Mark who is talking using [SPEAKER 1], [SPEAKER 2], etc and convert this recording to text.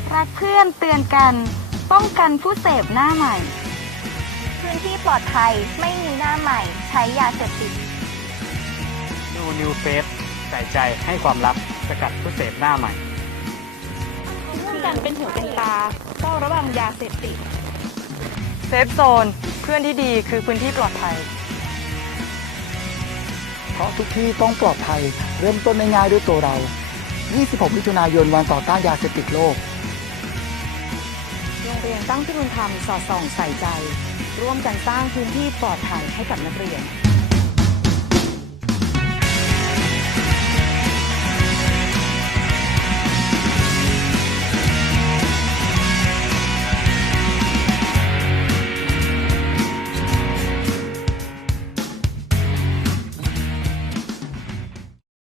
[SPEAKER 1] รักเพื่อนเตือนกัน ป้องกันผู้เสพหน้าใหม่
[SPEAKER 2] พื้นที่ปลอดภัยไม่มีหน้าใหม่ใช้ยาเสพติด
[SPEAKER 3] ดูนิวเฟสใส่ใจให้ความรักสกัดผู้เสพหน้าใหม่
[SPEAKER 4] ร่วมกันเป็นหูเป็นตาเฝ้าระวังยาเสพติด
[SPEAKER 1] เซฟโซนเพื่อนที่ดีคือพื้นที่ปลอดภัย
[SPEAKER 5] เพราะทุกที่ต้องปลอดภัยเริ่มต้นง่ายๆด้วยตัวเรา 26 มิถุนายนวันต่อต้านยาเสพติดโลก
[SPEAKER 4] โรงเรียนตั้งพิรุณธรรมสอดส่องใส่ใจ ร่วมกันสร้างพื้นที่ปลอดภัยให้กับนักเรียน